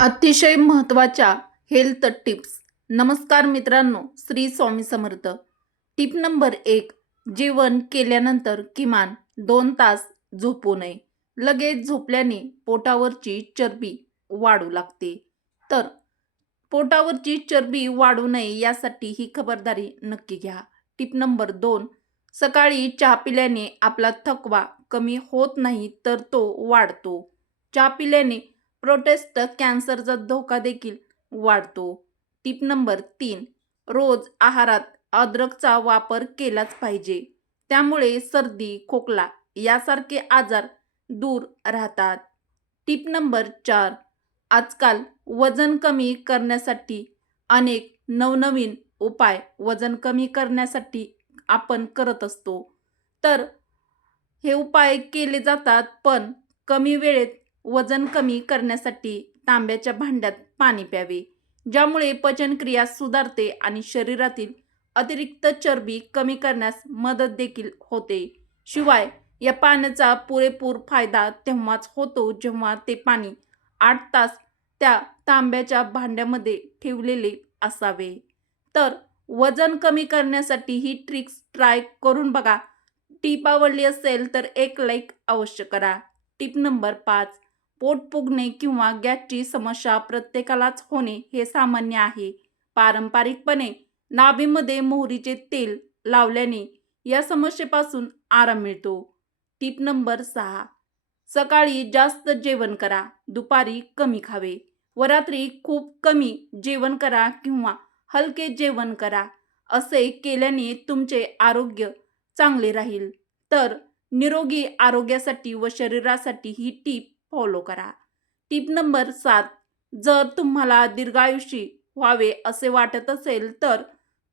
अतिशय महत्त्वाच्या health tips. नमस्कार मित्रांनो श्री स्वामी समर्थ. टिप नंबर एक जेवण केल्यानंतर किमान दोन तास झोपू नये. लगेच झोपल्याने पोटावरची चरबी वाढू लागते. तर पोटावरची चरबी वाढू नये यासाठी ही खबरदारी नक्की घ्या. टिप नंबर दोन सकाळी चहा पिल्याने आपला थकवा कमी होत नाही तर तो वाढतो. चहा पिल्याने प्रोटेस्ट कॅन्सरचा धोका देखील वाढतो. टिप नंबर तीन रोज आहारात अद्रकचा वापर केलाच पाहिजे. त्यामुळे सर्दी खोकला यासारखे आजार दूर राहतात. टिप नंबर चार आजकाल वजन कमी करण्यासाठी अनेक नवनवीन उपाय वजन कमी करण्यासाठी आपण करत असतो. तर हे उपाय केले जातात पण कमी वेळेत वजन कमी करण्यासाठी तांब्याच्या भांड्यात पाणी प्यावे ज्यामुळे पचनक्रिया सुधारते आणि शरीरातील अतिरिक्त चरबी कमी करण्यास मदत देखील होते. शिवाय या पाण्याचा पुरेपूर फायदा तेव्हाच होतो जेव्हा ते पाणी आठ तास त्या तांब्याच्या भांड्यामध्ये ठेवलेले असावे. तर वजन कमी करण्यासाठी ही ट्रिक्स ट्राय करून बघा. टीप आवडली असेल तर एक लाईक अवश्य करा. टिप नंबर पाच. पोट फुगणे किंवा गॅसची समस्या प्रत्येकालाच होणे हे सामान्य आहे. पारंपरिकपणे नाभीमध्ये मोहरीचे तेल लावल्याने या समस्येपासून आराम मिळतो. टीप नंबर सहा. सकाळी जास्त जेवण करा. दुपारी कमी खावे. व रात्री खूप कमी जेवण करा किंवा हलके जेवण करा. असे केल्याने तुमचे आरोग्य चांगले राहील. तर निरोगी आरोग्यासाठी व शरीरासाठी ही टीप फॉलो करा. टीप नंबर सात जर तुम्हाला दीर्घायुषी व्हावे असे वाटत असेल तर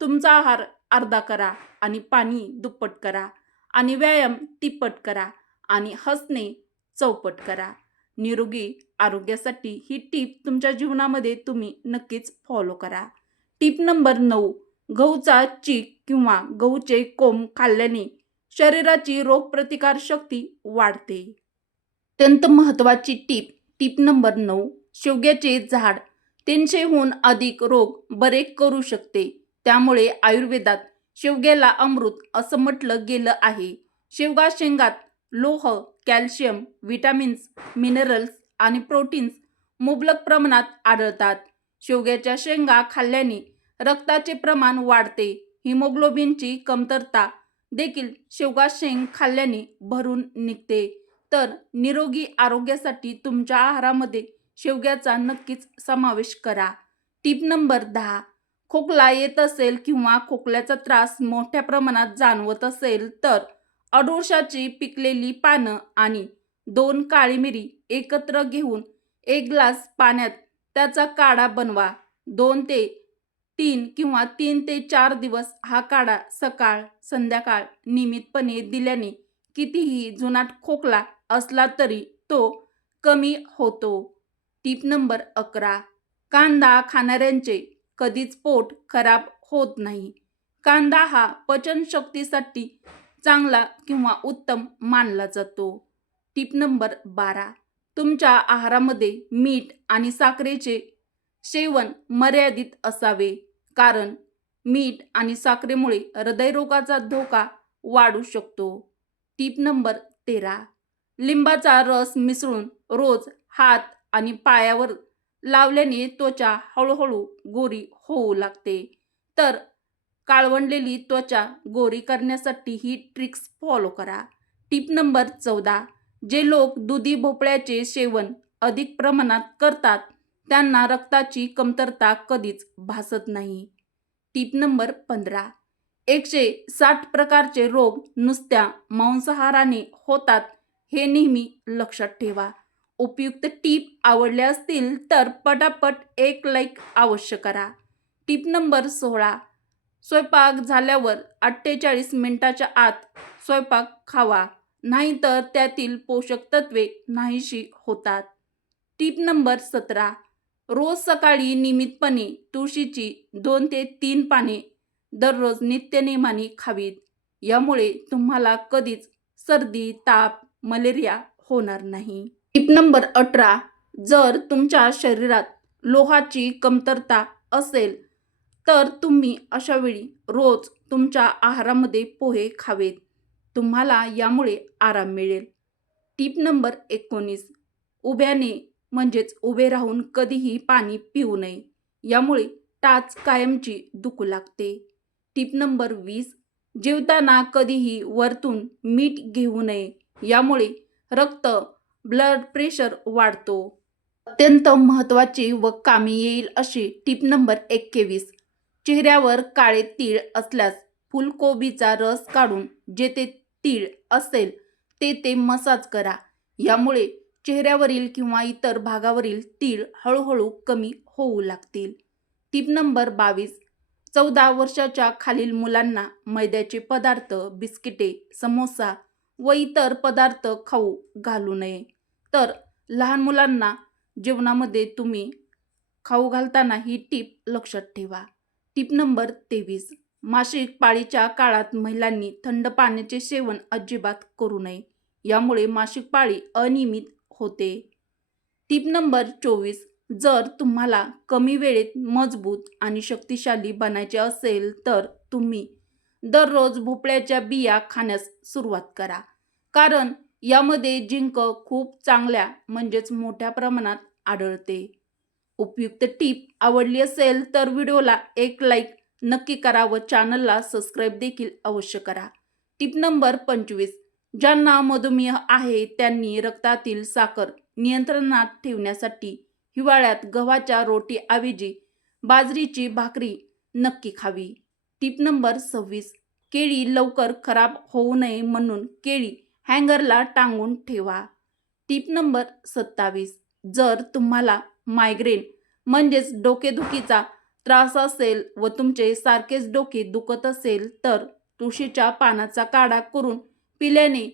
तुमचा आहार अर्धा करा आणि पाणी दुप्पट करा आणि व्यायाम तिप्पट करा आणि हसणे चौपट करा. निरोगी आरोग्यासाठी ही टीप तुमच्या जीवनामध्ये तुम्ही नक्कीच फॉलो करा. टीप नंबर नऊ गहूचा चीक किंवा गहूचे कोंब खाल्ल्याने शरीराची रोगप्रतिकार शक्ती वाढते. अत्यंत महत्त्वाची टीप. टीप नंबर नऊ शेवग्याचे झाड. तीनशेहून अधिक रोग बरे करू शकते. त्यामुळे आयुर्वेदात शेवग्याला अमृत असं म्हटलं गेलं आहे. शेवगा शेंगात लोह कॅल्शियम व्हिटॅमिन्स मिनरल्स आणि प्रोटीन्स मुबलक प्रमाणात आढळतात. शेवग्याच्या शेंगा खाल्ल्याने रक्ताचे प्रमाण वाढते. हिमोग्लोबिनची कमतरता देखील शेवगा शेंग खाल्ल्याने भरून निघते. तर निरोगी आरोग्यासाठी तुमच्या आहारामध्ये शेवग्याचा नक्कीच समावेश करा. टीप नंबर दहा. खोकला येत असेल किंवा खोकल्याचा त्रास मोठ्या प्रमाणात जाणवत असेल तर अडुळशाची पिकलेली पानं आणि दोन काळी मिरी एकत्र घेऊन एक ग्लास पाण्यात त्याचा काढा बनवा. दोन ते तीन किंवा तीन ते चार दिवस हा काढा सकाळ संध्याकाळ नियमितपणे दिल्याने कितीही जुनाट खोकला असला तरी तो कमी होतो. टीप नंबर अकरा. कांदा खाणाऱ्यांचे कधीच पोट खराब होत नाही. कांदा हा पचनशक्तीसाठी चांगला किंवा उत्तम मानला जातो. टीप नंबर बारा. तुमच्या आहारामध्ये मीठ आणि साखरेचे सेवन मर्यादित असावे कारण मीठ आणि साखरेमुळे हृदयरोगाचा धोका वाढू शकतो. टीप नंबर तेरा. लिंबाचा रस मिसळून रोज हात आणि पायावर लावल्याने त्वचा हळूहळू गोरी होऊ लागते. तर काळवंडलेली त्वचा गोरी करण्यासाठी ही ट्रिक्स फॉलो करा. टिप नंबर चौदा. जे लोक दुधी भोपळ्याचे सेवन अधिक प्रमाणात करतात त्यांना रक्ताची कमतरता कधीच भासत नाही. टीप नंबर पंधरा. एकशे साठ प्रकारचे रोग नुसत्या मांसाहाराने होतात हे नेहमी लक्षात ठेवा. उपयुक्त टीप आवडल्या असतील तर पटापट एक लाईक अवश्य करा. टीप नंबर सोळा. स्वयंपाक झाल्यावर अठ्ठेचाळीस मिनिटाच्या आत स्वयंपाक खावा. नाहीतर त्यातील पोषक तत्वे नाहीशी होतात. टीप नंबर सतरा. रोज सकाळी नियमितपणे तुळशीची दोन ते तीन पाने दररोज नित्यनेमाने खावीत. यामुळे तुम्हाला कधीच सर्दी ताप मलेरिया होणार नाही. टिप नंबर अठरा जर तुमच्या शरीरात लोहाची कमतरता असेल तर तुम्ही अशावेळी रोज तुमच्या आहारामध्ये पोहे खावेत. तुम्हाला यामुळे आराम मिळेल. टीप नंबर एकोणीस उभ्याने म्हणजेच उभे राहून कधीही पाणी पिऊ नये. यामुळे टाच कायमची दुखू लागते. टीप नंबर वीस जेवताना कधीही वरतून मीठ घेऊ नये. यामुळे रक्त ब्लड प्रेशर वाढतो. अत्यंत महत्त्वाची व कामी येईल अशी टीप नंबर एक्केवीस चेहऱ्यावर काळे तीळ असल्यास फुलकोबीचा रस काढून जेथे तीळ असेल ते ते मसाज करा. यामुळे चेहऱ्यावरील किंवा इतर भागावरील तीळ हळूहळू कमी होऊ लागतील. टीप नंबर बावीस. चौदा वर्षाच्या खालील मुलांना मैद्याचे पदार्थ बिस्किटे समोसा व इतर पदार्थ खाऊ घालू नये. तर लहान मुलांना जेवणामध्ये तुम्ही खाऊ घालताना ही टीप लक्षात ठेवा. टीप नंबर तेवीस. मासिक पाळीच्या काळात महिलांनी थंड पाण्याचे सेवन अजिबात करू नये. यामुळे मासिक पाळी अनियमित होते. टीप नंबर चोवीस. जर तुम्हाला कमी वेळेत मजबूत आणि शक्तिशाली बनायचे असेल तर तुम्ही दररोज भोपळ्याच्या बिया खाण्यास सुरुवात करा. कारण यामध्ये जिंक खूप चांगल्या म्हणजेच मोठ्या प्रमाणात आढळते. उपयुक्त टीप आवडली असेल तर व्हिडिओला एक लाईक नक्की करा व चॅनलला सबस्क्राईब देखील अवश्य करा. टीप नंबर पंचवीस. ज्यांना मधुमेह आहे त्यांनी रक्तातील साखर नियंत्रणात ठेवण्यासाठी हिवाळ्यात गव्हाच्या रोटीऐवजी बाजरीची भाकरी नक्की खावी. टीप नंबर सव्वीस केळी लवकर खराब होऊ नये म्हणून केळी हँगरला टांगून ठेवा. टीप नंबर सत्तावीस जर तुम्हाला मायग्रेन म्हणजेच डोकेदुखीचा त्रास असेल व तुमचे सारखेच डोके दुखत असेल तर तुळशीच्या पानाचा काढा करून पिल्याने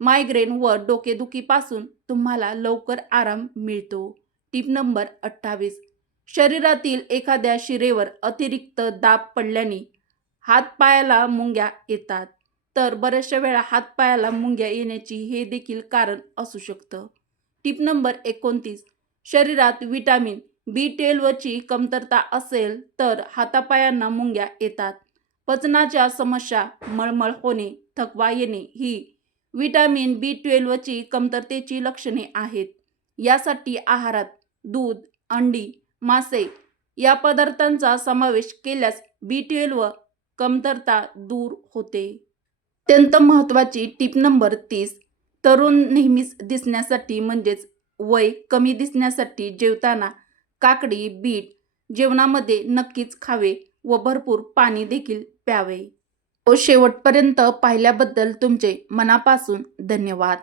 मायग्रेन व डोकेदुखीपासून तुम्हाला लवकर आराम मिळतो. टीप नंबर अठ्ठावीस शरीरातील एखाद्या शिरेवर अतिरिक्त दाब पडल्याने हातपायाला मुंग्या येतात. तर बऱ्याचशा वेळा हातपायाला मुंग्या येण्याची हे देखील कारण असू शकतं. टीप नंबर एकोणतीस. शरीरात विटॅमिन बी ट्वेल्वची कमतरता असेल तर हातापायांना मुंग्या येतात. पचनाच्या समस्या मळमळ होणे थकवा येणे ही विटॅमिन बी ट्वेल्वची कमतरतेची लक्षणे आहेत. यासाठी आहारात दूध अंडी मासे या पदार्थांचा समावेश केल्यास बी ट्वेल्व कमतरता दूर होते. अत्यंत महत्त्वाची टीप नंबर तीस तरुण नेहमीच दिसण्यासाठी म्हणजेच वय कमी दिसण्यासाठी जेवताना काकडी बीट जेवणामध्ये नक्कीच खावे व भरपूर पाणी देखील प्यावे. व शेवटपर्यंत पाहिल्याबद्दल तुमचे मनापासून धन्यवाद.